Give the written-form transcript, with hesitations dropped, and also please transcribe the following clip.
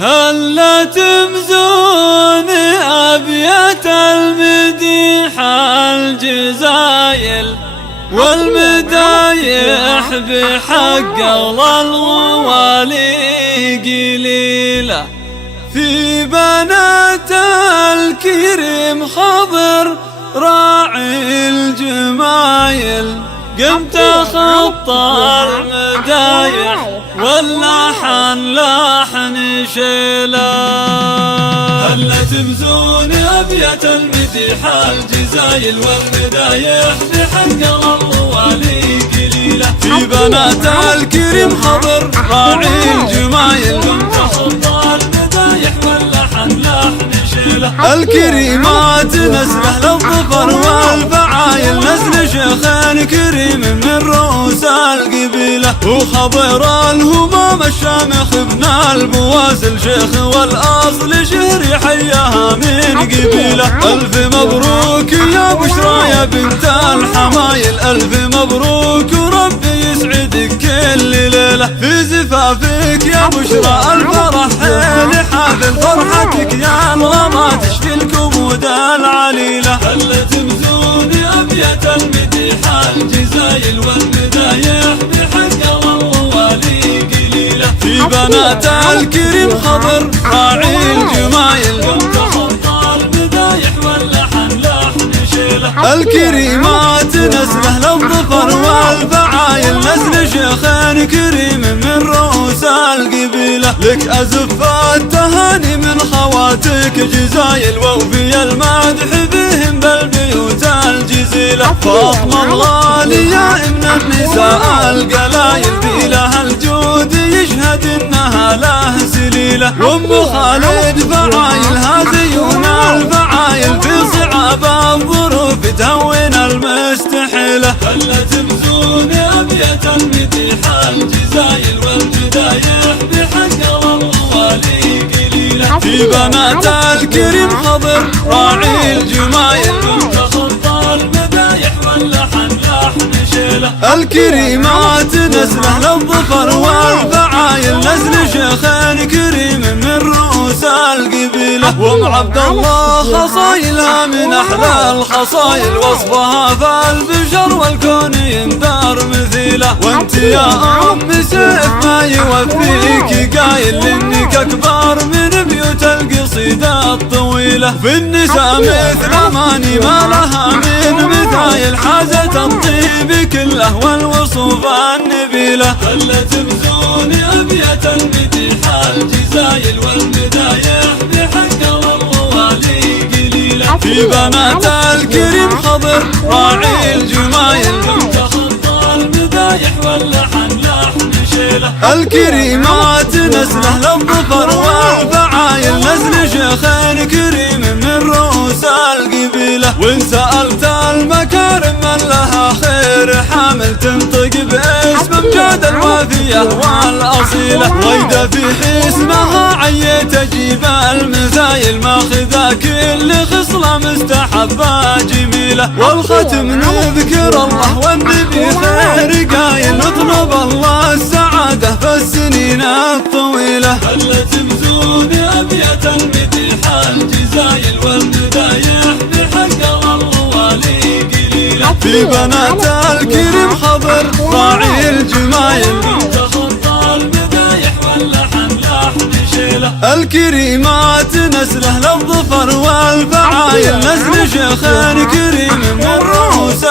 هلا تمزون أبيات المديح الجزايل والمدايح بحق الله الغوالي قليلة. في بنات الكريم خضر راعي الجمايل قمت خطى المدايح واللحن لحن شيله. هلا تمزون أبيات المديح الجزايل والمدايح بحق الغوالي قليلة. في بنات الكريم خضر راعي الجمايل قمت خطى المدايح واللحن لحن شيله. الكريمات نسله للظفر والفعايل نسل شيخين كريم من رؤوس القبيلة. وخضر الهمام الشامخ ابن البواسل شيخ والأصل شهري حياها من قبيلة. ألف مبروك يا بشرى يا بنت الحمايل ألف مبروك وربي يسعدك كل ليلة. في زفافك يا بشرى الفرح حيل حافل فرحتك يا الله ما تشفي الكبود العليلة. هلا تمزون أبيات المديح الجزايل والمدايح بحق الغوالي قليلة. في بنات الكريم خضر راعي الجمايل قمت خطى المدايح واللحن لحن شيله. الكريمات نسله للظفر والفعايل نسل شيخين كريم من رؤوس القبيلة. لك أزف التهاني من خواتك جزايل وفي المدح بهم بالبيوت الجزيلة. فاطمة الغالية من النساء القلايل بإله الجود يشهد إنها له سليلة. وأم خالد فعايلها زيون الفعايل في صعاب الظروف تهون المستحيلة. هلا تمزون أبيات المديح الجزايل والمدايح بحق الغوالي قليلة. في بنات الكريم خضر راعي الجمايل قمت خطى المدايح واللحن لحن شيله. الكريمات نسله للظفر والفعايل نسل شيخين كريم من رؤوس القبيلة. وام عبد الله خصايلها من احلى الخصايل وصفها فالبشر والكون يندار مثيله. وانت يا ام سيف ما يوفيك قايل انك اكبر من بيوت القصيدة الطويلة. في النساء مثل اماني ما لها من مثايل حازت الطيب كله والوصوف النبيلة. هلا تمزون أبيات المديح الجزايل والمدايح بحق الغوالي قليلة. في بنات الكريم خضر راعي الجمايل قمت خطى المدايح واللحن لحن شيله. الكريمات نسله للظفر والفعايل نسل شيخين كريم من رؤوس القبيلة. وإن سألت المكارم من لها خير حامل تنطق باسم امجاد الوافية والأصيلة. غيدة في اسمها عيت تجيب المثايل ماخذة كل خصلة مستحبة جميلة. والختم نذكر الله والنبي خير قايل نطلب الله السعادة في السنين الطويلة. هلا تمزون أبيات المديح الجزايل والمدايح بحق الغوالي قليلة. في بنات الكريم خضر راعي الجمايل قمت خطى المدايح واللحن لحن شيله. الكريمات نسله للظفر والفعايل نسل شيخين كريم من رؤوس